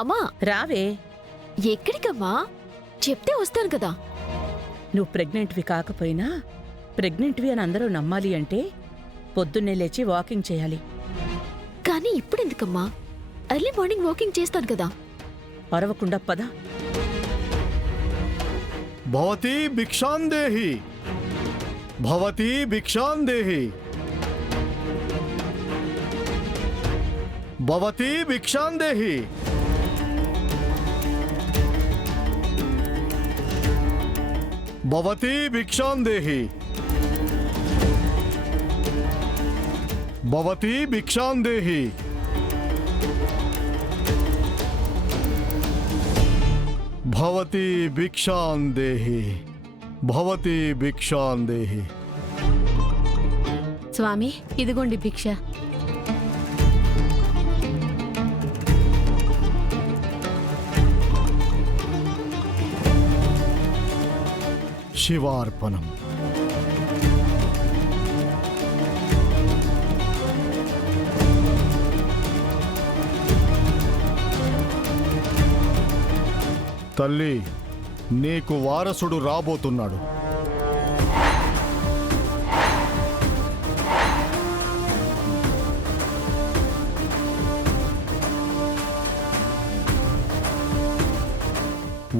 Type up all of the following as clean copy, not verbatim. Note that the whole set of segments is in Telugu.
అమ్మా రావే. ఎక్కడికమ్మా? చెప్తే వస్తాను కదా. నువ్వు ప్రెగ్నెంట్వి కాకపోయినా ప్రెగ్నెంట్వి అని అందరూ నమ్మాలి అంటే పొద్దున్నే లేచి వాకింగ్ చేయాలి. కానీ ఇప్పుడెందుకమ్మా? ఎర్లీ మార్నింగ్ వాకింగ్ చేస్తాను కదా. అరవకుండా పద. భవతి భిక్షాందేహి, భవతి భిక్షాందేహి, భవతి భిక్షాందేహి. భవతి భిక్షాందేహి, భవతి భిక్షాందేహి. భవతి భిక్షాందేహి, భవతి భిక్షాందేహి. స్వామి, ఇదిగోండి భిక్ష. శివార్పణం. తల్లి, నీకు వారసుడు రాబోతున్నాడు.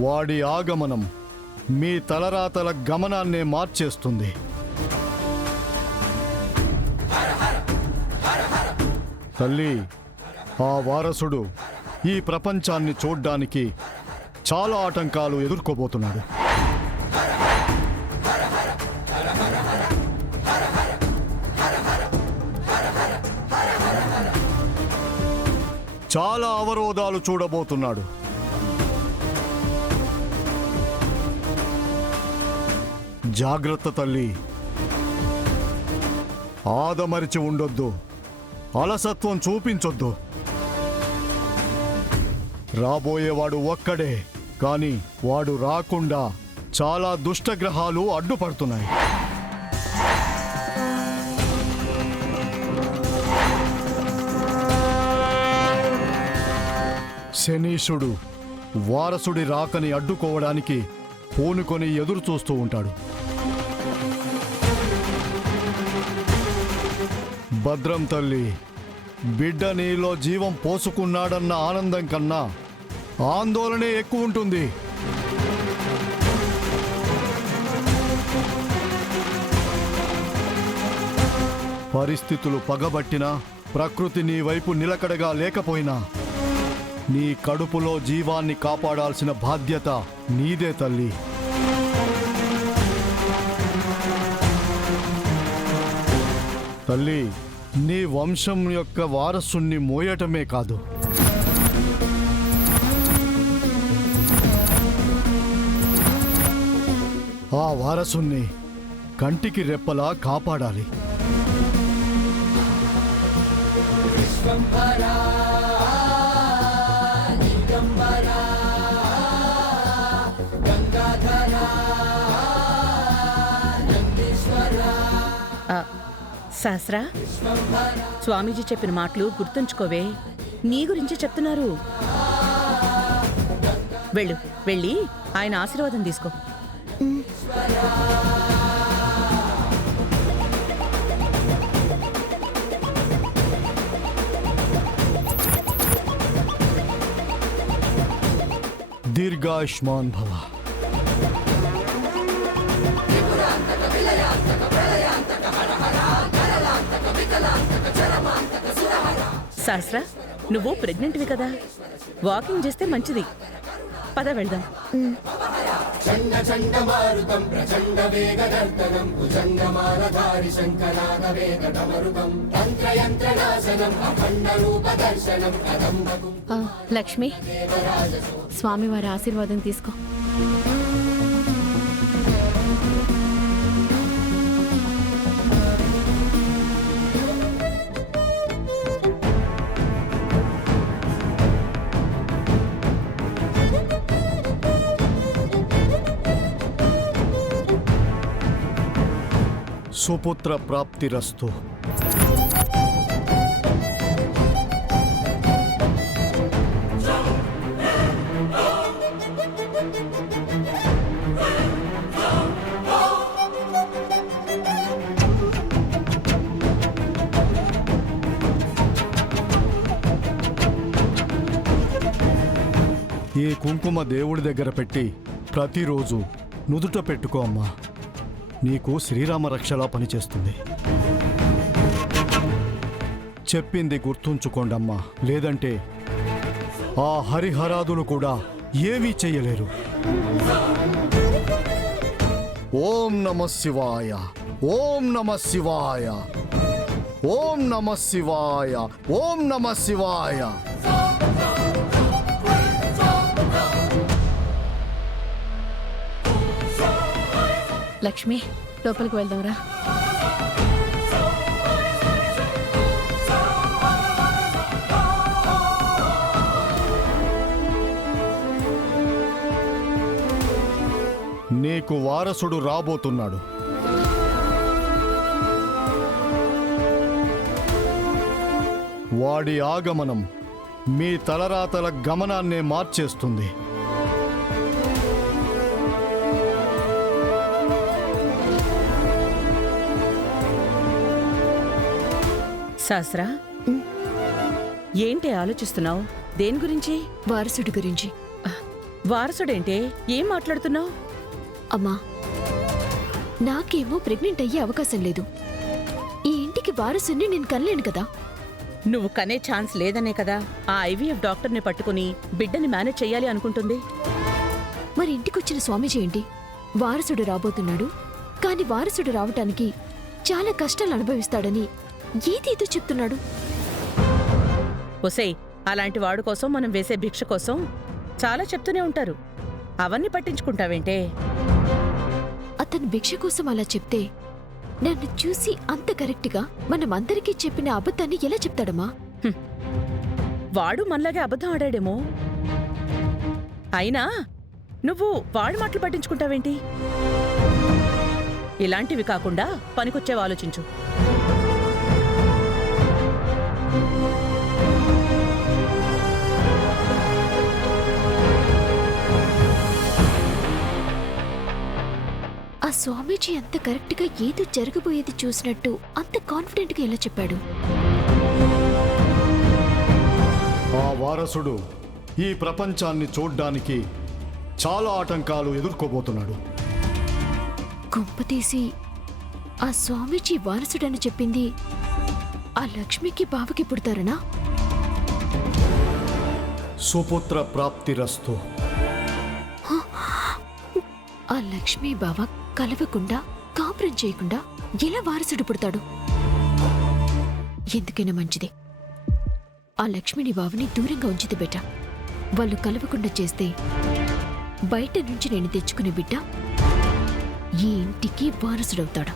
వాడి ఆగమనం మీ తలరాతల గమనాన్నే మార్చేస్తుంది. తల్లి, ఆ వారసుడు ఈ ప్రపంచాన్ని చూడ్డానికి చాలా ఆటంకాలు ఎదుర్కోబోతున్నాడు. చాలా అవరోధాలు చూడబోతున్నాడు. జాగ్రత్త తల్లి, ఆదమరిచి ఉండొద్దు, అలసత్వం చూపించొద్దు. రాబోయేవాడు ఒక్కడే, కానీ వాడు రాకుండా చాలా దుష్టగ్రహాలు అడ్డుపడుతున్నాయి. శనీశుడు వారసుడి రాకని అడ్డుకోవడానికి పూనుకొని ఎదురు చూస్తూ ఉంటాడు. భద్రం తల్లి, బిడ్డ నీలో జీవం పోసుకున్నాడన్న ఆనందం కన్నా ఆందోళనే ఎక్కువ ఉంటుంది. పరిస్థితులు పగబట్టినా, ప్రకృతి నీ వైపు నిలకడగా లేకపోయినా నీ కడుపులో జీవాన్ని కాపాడాల్సిన బాధ్యత నీదే తల్లి. తల్లి, నీ వంశం యొక్క వారసుని మోయటమే కాదు, ఆ వారసుని కంటికి రెప్పలా కాపాడాలి. శాస్త్రా, స్వామీజీ చెప్పిన మాటలు గుర్తుంచుకోవే. నీ గురించి చెప్తున్నారు. వెళ్ళి ఆయన ఆశీర్వాదం తీసుకో. దీర్ఘాయుష్మాన్ భవ. శాస్త్ర, నువ్వు ప్రెగ్నెంట్వి కదా, వాకింగ్ చేస్తే మంచిది. పద వెళ్దాం. లక్ష్మి, స్వామివారి ఆశీర్వాదం తీసుకో. సుపుత్ర ప్రాప్తిరస్తు. ఈ కుంకుమ దేవుడి దగ్గర పెట్టి ప్రతిరోజు నుదుట పెట్టుకో అమ్మా. నీకు శ్రీరామ రక్షలా పనిచేస్తుంది. చెప్పింది గుర్తుంచుకోండమ్మా, లేదంటే ఆ హరిహరాదులు కూడా ఏమీ చెయ్యలేరు. ఓం నమః శివాయ, ఓం నమః శివాయ, ఓం నమః శివాయ, ఓం నమః శివాయ. లక్ష్మి, లోపలికి వెళ్దాంరా. నీకు వారసుడు రాబోతున్నాడు. వాడి ఆగమనం మీ తలరాతల గమనాన్నే మార్చేస్తుంది. శాస్త్రా, ఏంటి ఆలోచిస్తున్నావు? దేని గురించి? వారసుడి గురించి. వారసుడేంటే? ఏం మాట్లాడుతున్నావు? అమ్మా, నాకేమో ప్రెగ్నెంట్ అయ్యే అవకాశం లేదు. ఈ ఇంటికి వారసుని నేను కనలేను కదా. నువ్వు కనే ఛాన్స్ లేదనే కదా ఆ ఐవీఎఫ్ డాక్టర్ని పట్టుకుని బిడ్డని మేనేజ్ చెయ్యాలి అనుకుంటుంది. మరి ఇంటికొచ్చిన స్వామీజీ ఏంటి, వారసుడు రాబోతున్నాడు, కాని వారసుడు రావటానికి చాలా కష్టాలు అనుభవిస్తాడని ఏదేదో చెప్తున్నాడు. ఒసేయ్, అలాంటి వాడు కోసం మనం వేసే భిక్ష కోసం చాలా చెప్తూనే ఉంటారు. అవన్నీ పట్టించుకుంటావేంటే? అతను భిక్ష కోసం అలా చెప్తే నన్ను చూసి అంత కరెక్ట్గా మనం అందరికీ చెప్పిన అబద్ధాన్ని ఎలా చెప్తాడమ్మా? వాడు మనలాగే అబద్ధం ఆడాడేమో. అయినా నువ్వు వాడి మాటలు పట్టించుకుంటావేంటి? ఇలాంటివి కాకుండా పనికొచ్చేవి ఆలోచించు. ఆ స్వామీజీ అంత కరెక్ట్గా ఏదో జరగబోయేది చూసినట్టు అంత కాన్ఫిడెంట్గా ఎలా చెప్పాడు? ఆ వారసుడు ఈ ప్రపంచాన్ని చూడ్డానికి చాలా ఆటంకాలు ఎదుర్కోబోతున్నాడు. కొంపతీసి ఆ స్వామీజీ వారసుడని చెప్పింది ఆ లక్ష్మికి బావకి పుడతారనా? సుపుత్ర ప్రాప్తిరస్తు. ఆ లక్ష్మీ బావ కలవకుండా కాపురం చేయకుండా ఎలా వారసుడు పుడతాడు? ఎందుకైనా మంచిది ఆ లక్ష్మిని బావని దూరంగా ఉంచితే బెట. వాళ్ళు కలవకుండా చేస్తే బయట నుంచి నేను తెచ్చుకునే బిడ్డ ఈ ఇంటికి వారసుడవుతాడు.